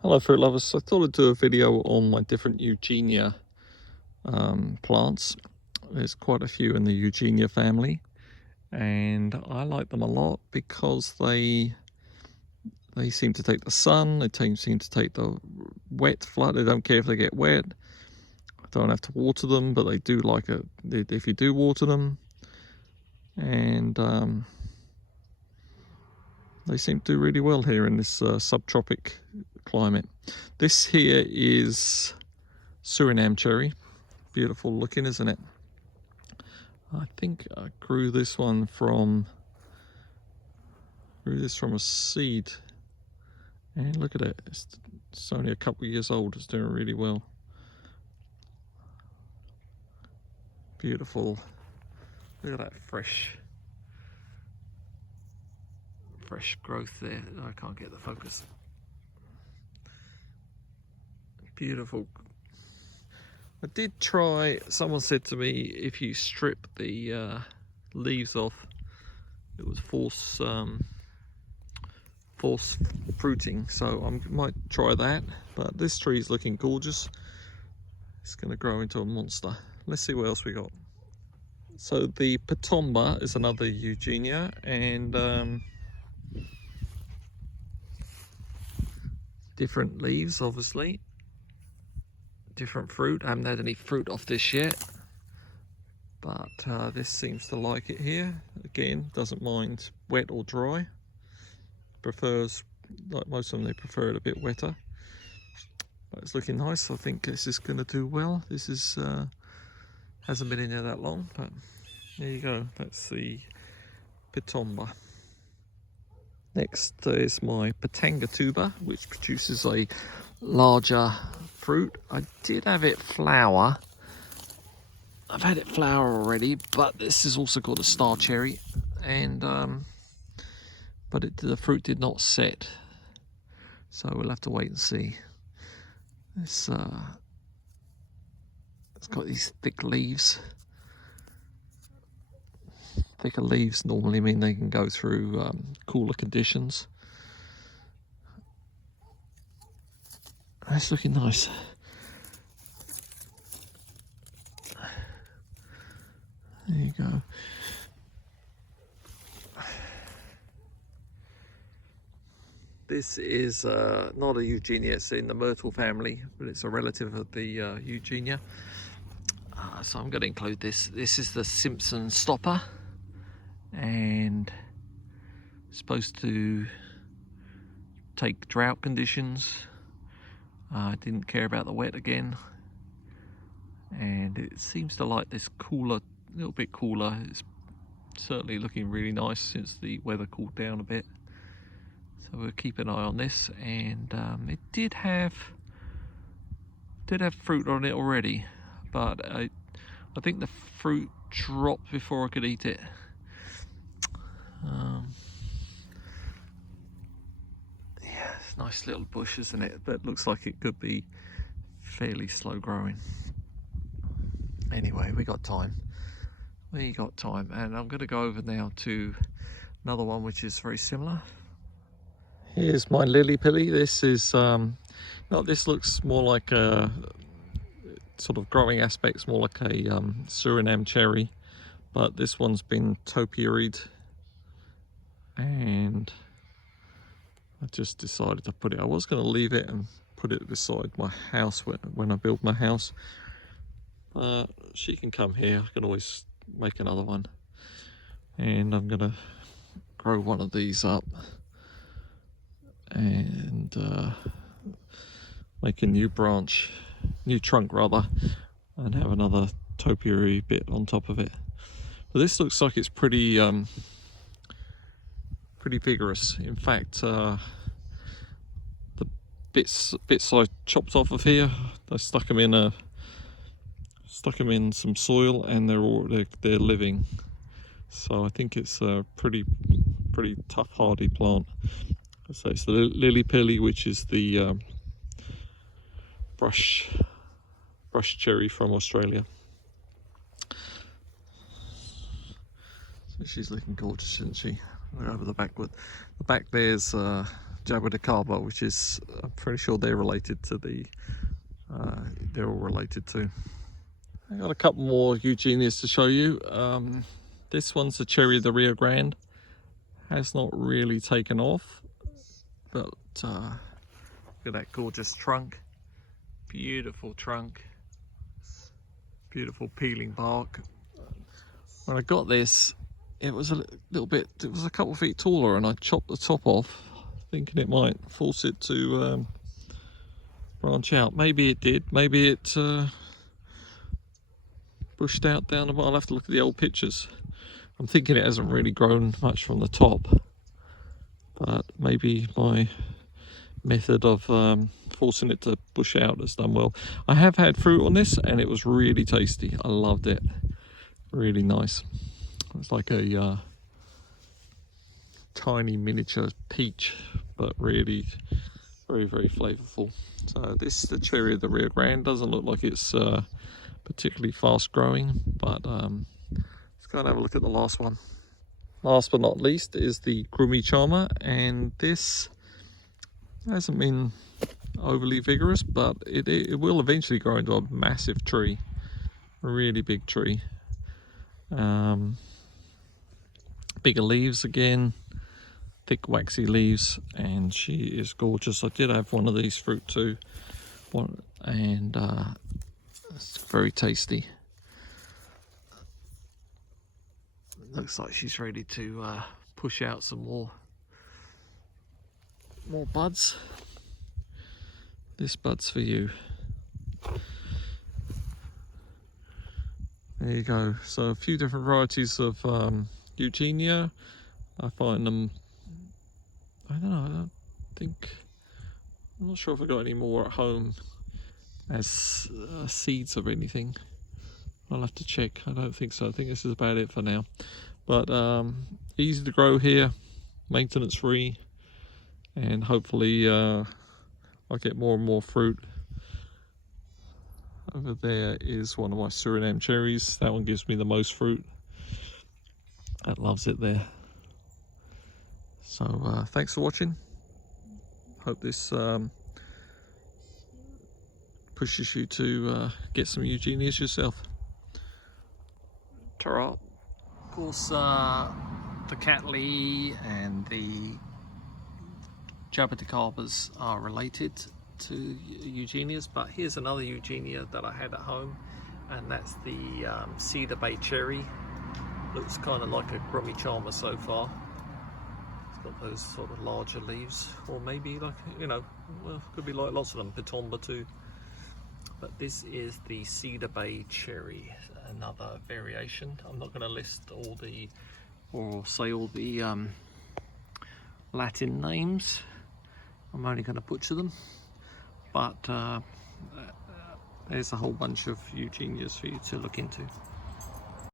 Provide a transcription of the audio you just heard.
Hello fruit lovers, I thought I'd do a video on my different Eugenia plants. There's quite a few in the Eugenia family and I like them a lot because they seem to take the sun, they seem to take the wet flood. They don't care if they get wet. I don't have to water them, but they do like it if you do water them. And they seem to do really well here in this subtropic climate. This here is Surinam Cherry. Beautiful looking, isn't it? I think I grew this from a seed, and look at it. It's only a couple of years old. It's doing really well. Beautiful. Look at that fresh growth there. I can't get the focus. Beautiful. I did try, someone said to me, if you strip the leaves off, it was force fruiting, so I might try that. But this tree is looking gorgeous. It's going to grow into a monster. Let's see what else we got. So the Pitomba is another Eugenia, and different leaves, obviously. Different fruit. I haven't had any fruit off this yet, but this seems to like it here. Again, doesn't mind wet or dry. Prefers, like most of them, they prefer it a bit wetter. But it's looking nice. I think this is going to do well. This is hasn't been in there that long, but there you go. That's the Pitomba. Next is my Pitangatuba, which produces a larger fruit. I did have it flower. I've had it flower already, but this is also called a star cherry, and but the fruit did not set, so we'll have to wait and see. It's got these thick leaves. Thicker leaves normally mean they can go through cooler conditions. That's looking nice. There you go. This is not a Eugenia, it's in the myrtle family, but it's a relative of the Eugenia. So I'm going to include this. This is the Simpson Stopper, and it's supposed to take drought conditions. Didn't care about the wet again, and it seems to like this cooler, a little bit cooler. It's certainly looking really nice since the weather cooled down a bit. So we'll keep an eye on this, and it did have fruit on it already, but I think the fruit dropped before I could eat it. Yeah, it's a nice little bush, isn't it? But looks like it could be fairly slow growing. Anyway, we got time, and I'm going to go over now to another one which is very similar. Here's my LillyPilly. This is this looks more like a sort of growing aspects, more like a Surinam cherry, but this one's been topiaried, and I just decided to put it. I was going to leave it and put it beside my house when I build my house. She can come here. I can always make another one, and I'm going to grow one of these up and make a new trunk rather, and have another topiary bit on top of it. But this looks like it's pretty vigorous. In fact, the bits I chopped off of here, I stuck them in some soil, and they're living. So I think it's a pretty tough, hardy plant. So it's the LillyPilly, which is the brush cherry from Australia. So she's looking gorgeous, isn't she? We're over the backwood. The back there's Jaboticaba, which is, I'm pretty sure they're related to the, they're all related to. I got a couple more Eugenias to show you. This one's the cherry of the Rio Grande. Has not really taken off, but look at that gorgeous trunk. Beautiful trunk. Beautiful peeling bark. When I got this, it was a little bit, it was a couple of feet taller, and I chopped the top off, thinking it might force it to branch out. Maybe it did. Maybe it bushed out down the bottom. I'll have to look at the old pictures. I'm thinking it hasn't really grown much from the top, but maybe my method of forcing it to bush out has done well. I have had fruit on this, and it was really tasty. I loved it. Really nice. It's like a tiny miniature peach, but really very, very flavorful. So this is the cherry of the Rio Grande. Doesn't look like it's particularly fast growing, but let's go and have a look at the last one. Last but not least is the Groomy Charmer, and this hasn't been overly vigorous, but it will eventually grow into a massive tree, a really big tree. Bigger leaves again, thick waxy leaves, and she is gorgeous. I did have one of these fruit too, and it's very tasty. Looks like she's ready to push out some more buds. This bud's for you. There you go. So a few different varieties of Eugenia. I find them, I don't know, I'm not sure if I got any more at home as seeds of anything. I'll have to check. I don't think so. I think this is about it for now. But easy to grow here, maintenance free, and hopefully I'll get more and more fruit. Over there is one of my Surinam cherries. That one gives me the most fruit. That loves it there. So thanks for watching. Hope this pushes you to get some Eugenias yourself. Ta-ra. Of course, the Untitled E and the Jaboticabas are related to Eugenias, but here's another Eugenia that I had at home, and that's the Cedar Bay Cherry. Looks kind of like a Groomy Charmer so far. It's got those sort of larger leaves, or maybe like, you know, well, could be like lots of them, Pitomba too. But this is the Cedar Bay Cherry, another variation. I'm not going to list all the, or say all the Latin names. I'm only going to butcher them. But there's a whole bunch of Eugenias for you to look into.